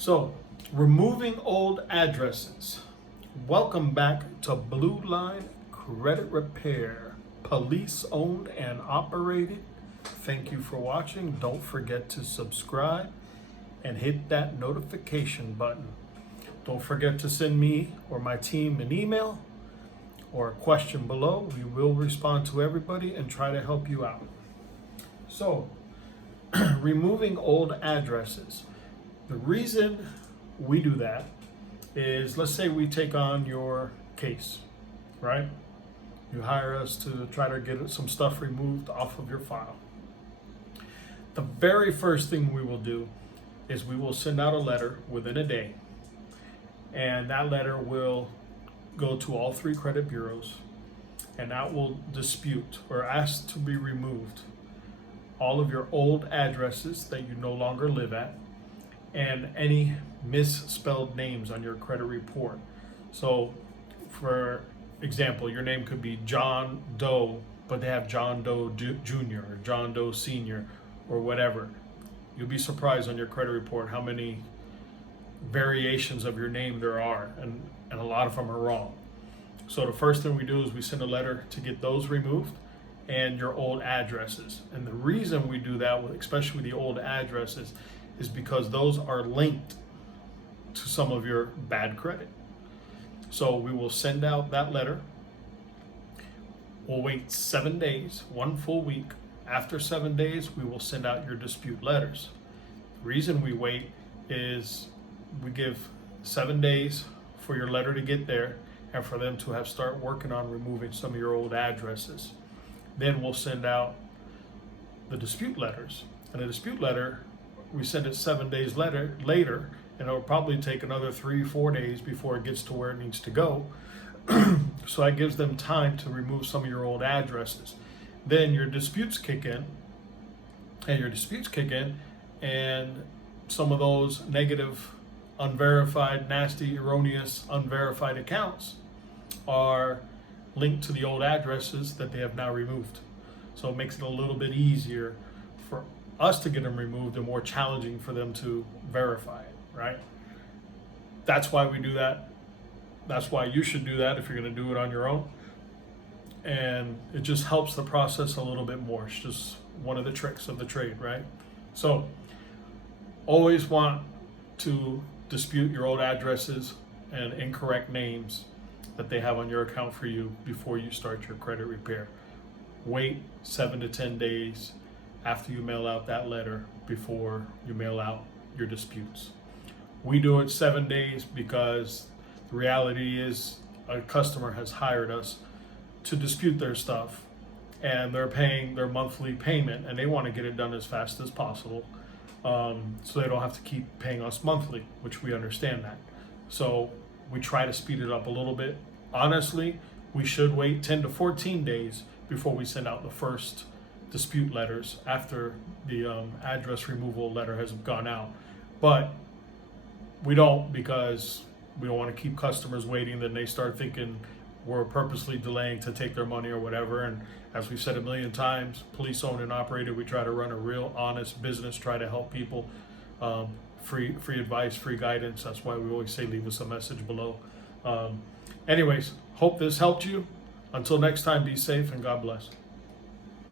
So, removing old addresses. Welcome back to Blue Line Credit Repair, police owned and operated. Thank you for watching. Don't forget to subscribe and hit that notification button. Don't forget to send me or my team an email or a question below. We will respond to everybody and try to help you out. So, removing old addresses. The reason we do that is, let's say we take on your case, right? You hire us to try to get some stuff removed off of your file. The very first thing we will do is we will send out a letter within a day, and that letter will go to all three credit bureaus, and that will dispute or ask to be removed all of your old addresses that you no longer live at, and any misspelled names on your credit report. So, for example, your name could be John Doe, but they have John Doe Jr. or John Doe Sr. or whatever. You'll be surprised on your credit report how many variations of your name there are, and a lot of them are wrong. So the first thing we do is we send a letter to get those removed and your old addresses. And the reason we do that, especially with the old addresses, is because those are linked to some of your bad credit. So we will send out that letter. We'll wait 7 days, 1 full week. After 7 days, we will send out your dispute letters. The reason we wait is we give 7 days for your letter to get there and for them to start working on removing some of your old addresses. Then we'll send out the dispute letters. And the dispute letter, we send it 7 days later, and it'll probably take another 3-4 days before it gets to where it needs to go. So that gives them time to remove some of your old addresses. Then your disputes kick in, and some of those negative, unverified, nasty, erroneous, unverified accounts are linked to the old addresses that they have now removed. So it makes it a little bit easier for us to get them removed and more challenging for them to verify it, right? That's why we do that. That's why you should do that if you're going to do it on your own. And it just helps the process a little bit more. It's just one of the tricks of the trade, right? So always want to dispute your old addresses and incorrect names that they have on your account for you before you start your credit repair. Wait 7 to 10 days after you mail out that letter before you mail out your disputes. We do it 7 days because the reality is a customer has hired us to dispute their stuff, and they're paying their monthly payment, and they want to get it done as fast as possible, so they don't have to keep paying us monthly, which we understand that. So we try to speed it up a little bit. Honestly, we should wait 10 to 14 days before we send out the first dispute letters after the address removal letter has gone out. But we don't, because we don't want to keep customers waiting. Then they start thinking we're purposely delaying to take their money or whatever. And as we've said a million times, police owned and operated, we try to run a real honest business, try to help people. Free advice, free guidance. That's why we always say leave us a message below. Anyways, hope this helped you. Until next time, be safe and God bless.